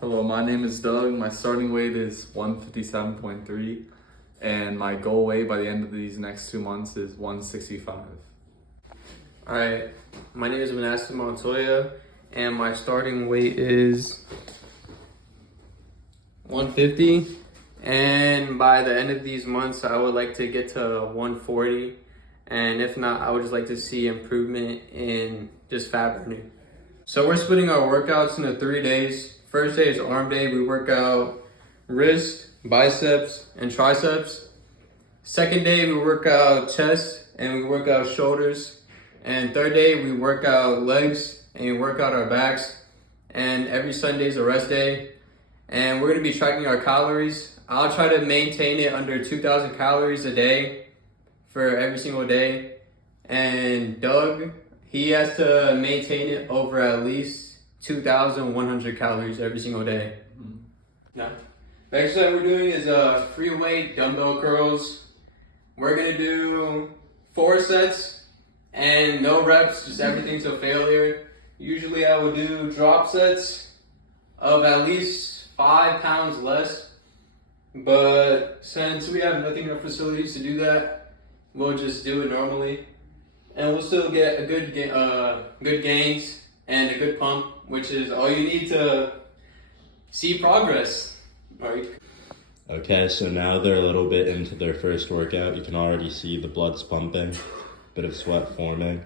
Hello, my name is Doug. My starting weight is 157.3, and my goal weight by the end of these next 2 months is 165. Alright, my name is Manases Montoya, and my starting weight is 150, and by the end of these months, I would like to get to 140, and if not, I would just like to see improvement in just fat burning. So we're splitting our workouts into 3 days. First day is arm day. We work out wrist, biceps, and triceps. Second day, we work out chest and we work out shoulders. And third day, we work out legs and we work out our backs. And every Sunday is a rest day. And we're gonna be tracking our calories. I'll try to maintain it under 2,000 calories a day for every single day. And Doug, he has to maintain it over at least 2,100 calories every single day. Now, the exercise we're doing is free weight dumbbell curls. We're gonna do 4 sets and no reps, just everything to failure. Usually I would do drop sets of at least 5 pounds less, but since we have nothing in our facilities to do that, we'll just do it normally. And we'll still get a good gains and a good pump, which is all you need to see progress. All right. Okay, so now they're a little bit into their first workout. You can already see the blood's pumping, bit of sweat forming.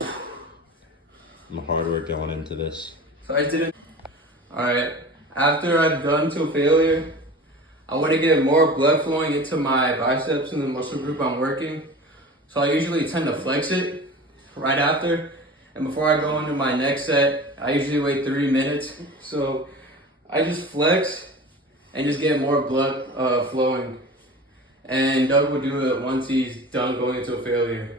Some hard work going into this. So I did it. All right. After I've done to failure, I want to get more blood flowing into my biceps and the muscle group I'm working. So I usually tend to flex it right after. And before I go into my next set, I usually wait 3 minutes. So I just flex and just get more blood flowing. And Doug will do it once he's done going into a failure.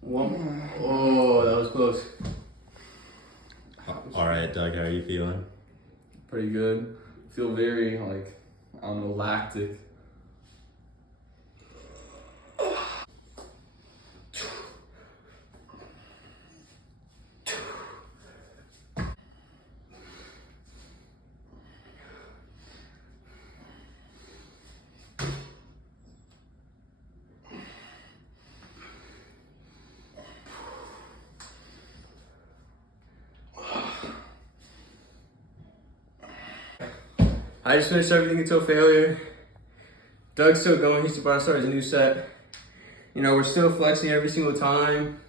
One. Oh, that was close. All right, Doug, how are you feeling? Pretty good. Feel very, lactic. I just finished everything until failure. Doug's still going, he's about to start his new set. You know, we're still flexing every single time.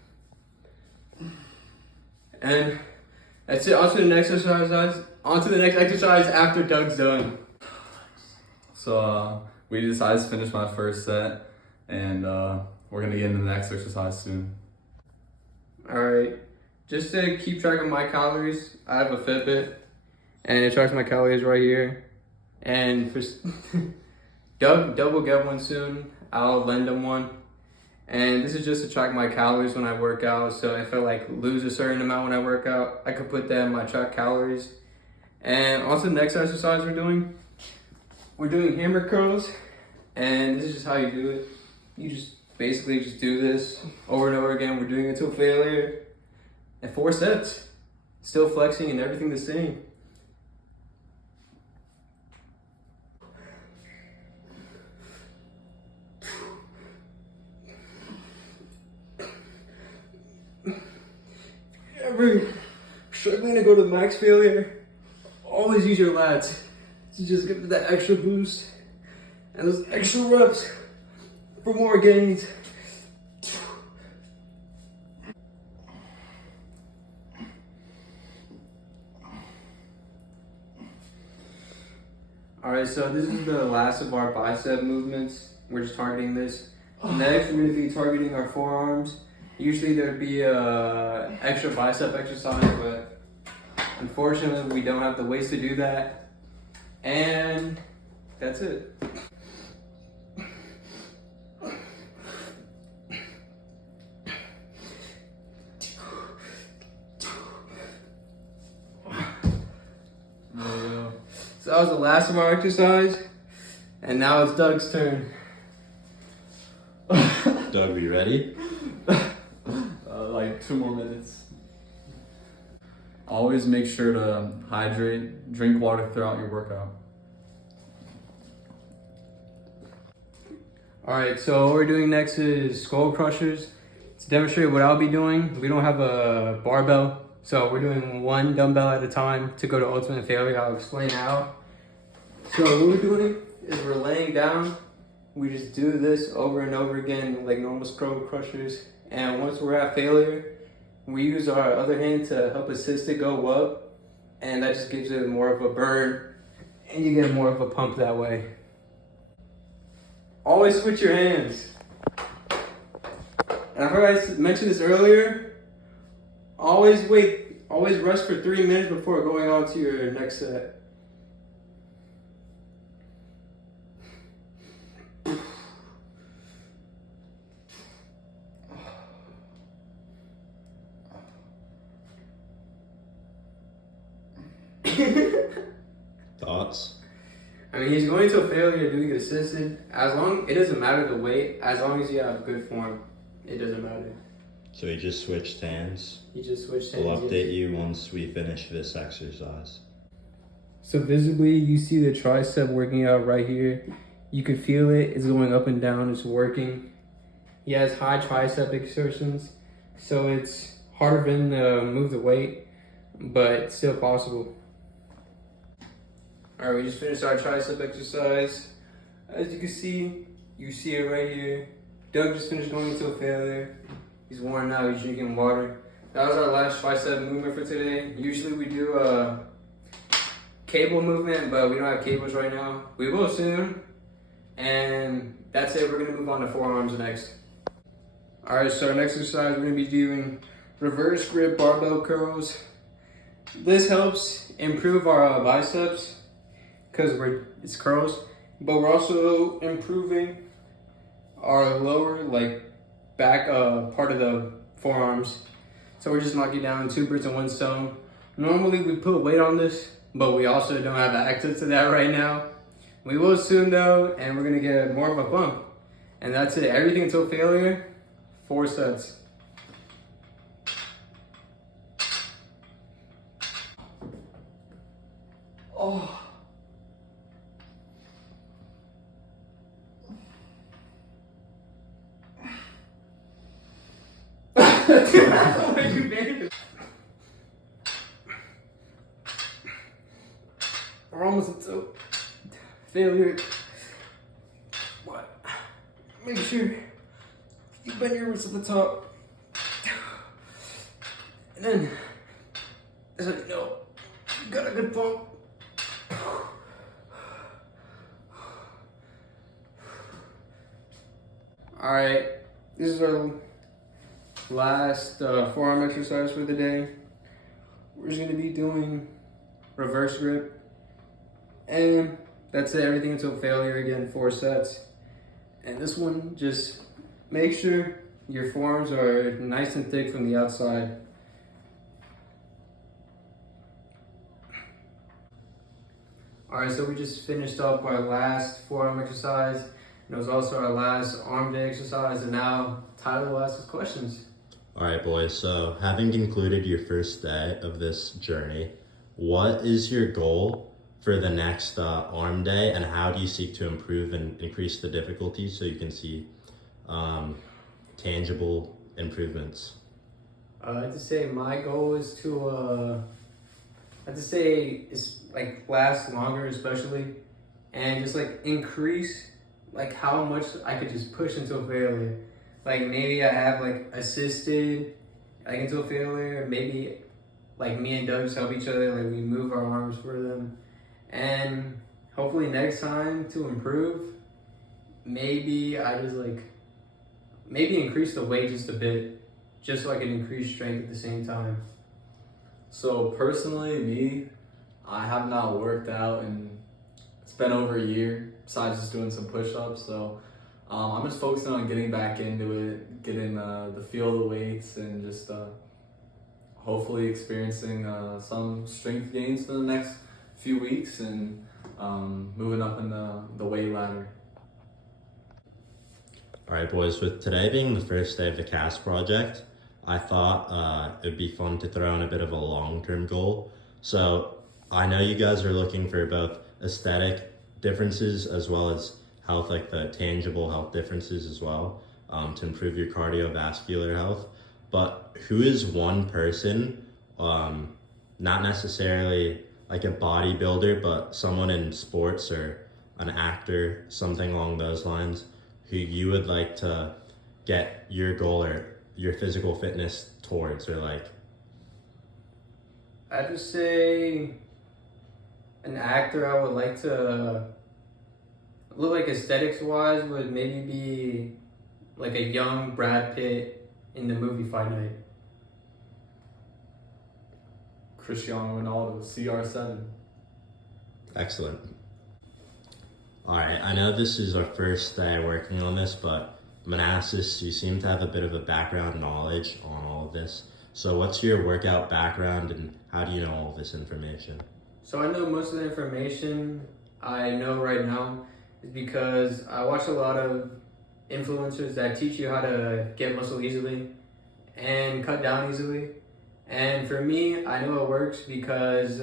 And that's it, on to the next exercise after Doug's done. So we decided to finish my first set, and we're gonna get into the next exercise soon. Alright, just to keep track of my calories, I have a Fitbit, and it tracks my calories right here. And for Doug will get one soon. I'll lend him one. And this is just to track my calories when I work out. So if I lose a certain amount when I work out, I could put that in my track calories. And also the next exercise we're doing hammer curls. And this is just how you do it. You just basically just do this over and over again. We're doing it until failure. And 4 sets. Still flexing and everything the same. Ever struggling to go to max failure, always use your lats to just give it that extra boost and those extra reps for more gains. Alright, so this is the last of our bicep movements. We're just targeting this. Next, we're going to be targeting our forearms. Usually there'd be a extra bicep exercise, but unfortunately we don't have the weights to do that. And that's it. So that was the last of our exercise, and now it's Doug's turn. Doug, are you ready? Like 2 more minutes. Always make sure to hydrate, drink water throughout your workout. All right, so what we're doing next is skull crushers. To demonstrate what I'll be doing, we don't have a barbell, so we're doing one dumbbell at a time to go to ultimate failure. I'll explain how. So what we're doing is we're laying down. We just do this over and over again like normal skull crushers. And once we're at failure, we use our other hand to help assist it go up. And that just gives it more of a burn and you get more of a pump that way. Always switch your hands. And I forgot to mention this earlier. Always rest for 3 minutes before going on to your next set. Thoughts? I mean, he's going to a failure doing assisted. It doesn't matter the weight, as long as you have good form, it doesn't matter. So he just switched hands. He just switched hands. We'll update you once we finish this exercise. So visibly, you see the tricep working out right here. You can feel it. It's going up and down. It's working. He has high tricep exertions, so it's harder for him to move the weight, but it's still possible. All right, we just finished our tricep exercise. As you can see, you see it right here. Doug just finished going into a failure. He's worn out, he's drinking water. That was our last tricep movement for today. Usually we do a cable movement, but we don't have cables right now. We will soon. And that's it, we're gonna move on to forearms next. All right, so our next exercise, we're gonna be doing reverse grip barbell curls. This helps improve our biceps because it's curls, but we're also improving our lower back part of the forearms. So we're just knocking down 2 birds in 1 stone. Normally we put weight on this, but we also don't have access to that right now. We will soon though, and we're gonna get more of a pump. And that's it, everything until failure, 4 sets. Oh. We're almost until failure. What? Make sure you bend your wrists at the top. And then, that's how you know you got a good pump. All right, this is our last forearm exercise for the day. We're just gonna be doing reverse grip. And that's it, everything until failure again, 4 sets. And this one, just make sure your forearms are nice and thick from the outside. All right, so we just finished up our last forearm exercise. And it was also our last arm day exercise. And now Tyler will ask us questions. All right, boys. So having concluded your first day of this journey, what is your goal for the next arm day, and how do you seek to improve and increase the difficulty so you can see tangible improvements? I'd just say my goal is to, last longer especially, and just increase how much I could just push into a failure. Maybe I have assisted into a failure, maybe me and Doug just help each other, we move our arms for them. And hopefully next time to improve, maybe I just maybe increase the weight just a bit, just so I can increase strength at the same time. So personally, me, I have not worked out and it's been over a year, besides just doing some push-ups. So I'm just focusing on getting back into it, getting the feel of the weights, and just hopefully experiencing some strength gains for the next few weeks, and moving up in the weight ladder. All right, boys, with today being the first day of the CAS project, I thought it would be fun to throw in a bit of a long-term goal. So I know you guys are looking for both aesthetic differences as well as health, like the tangible health differences as well, to improve your cardiovascular health. But who is one person, not necessarily like a bodybuilder, but someone in sports or an actor, something along those lines, who you would like to get your goal or your physical fitness towards, or like? I'd just say an actor I would like to look like aesthetics wise would maybe be like a young Brad Pitt in the movie Fight Night. Cristiano Ronaldo, CR7. Excellent. All right, I know this is our first day working on this, but Manases, you seem to have a bit of a background knowledge on all of this. So what's your workout background and how do you know all this information? So I know most of the information I know right now is because I watch a lot of influencers that teach you how to get muscle easily and cut down easily. And for me, I know it works because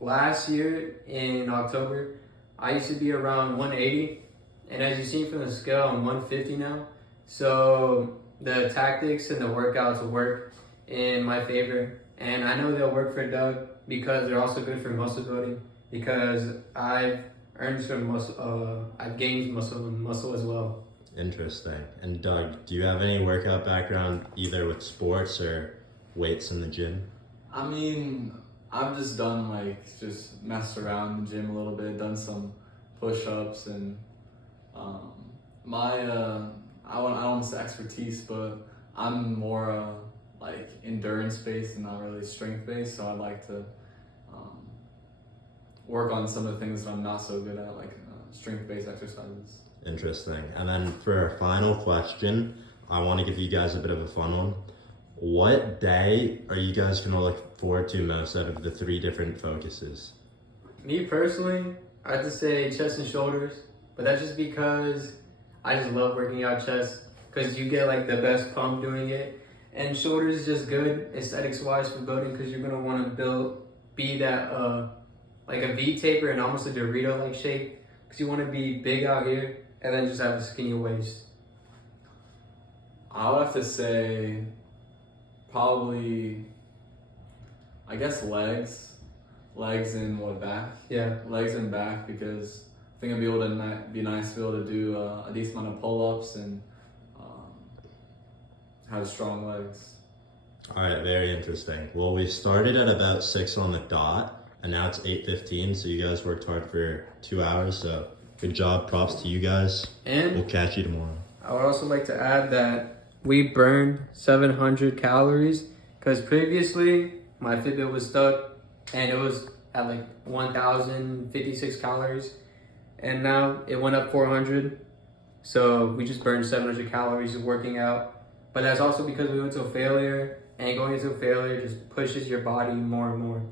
last year in October, I used to be around 180. And as you've seen from the scale, I'm 150 now. So the tactics and the workouts will work in my favor. And I know they'll work for Doug because they're also good for muscle building, because I've earned some muscle, I've gained muscle as well. Interesting. And Doug, do you have any workout background either with sports or weights in the gym? I mean, I've just done just messed around in the gym a little bit, done some push-ups and I don't want to say expertise, but I'm more like endurance based and not really strength based. So I'd like to work on some of the things that I'm not so good at, like strength based exercises. Interesting. And then for our final question, I want to give you guys a bit of a fun one. What day are you guys going to look forward to most out of the 3 different focuses? Me personally, I'd just say chest and shoulders, but that's just because I just love working out chest, because you get like the best pump doing it, and shoulders is just good aesthetics wise for building, because you're gonna want to be that like a V taper and almost a Dorito like shape, because you want to be big out here and then just have a skinny waist. I would have to say probably, I guess legs and back. Yeah. Legs and back, because I think it'd be nice to be able to do a decent amount of pull-ups and have strong legs. All right, very interesting. Well, we started at about 6 on the dot, and now it's 8:15. So you guys worked hard for 2 hours. So good job. Props to you guys. And we'll catch you tomorrow. I would also like to add that we burned 700 calories, because previously my Fitbit was stuck and it was at like 1,056 calories, and now it went up 400. So we just burned 700 calories working out. But that's also because we went to a failure, and going into a failure just pushes your body more and more.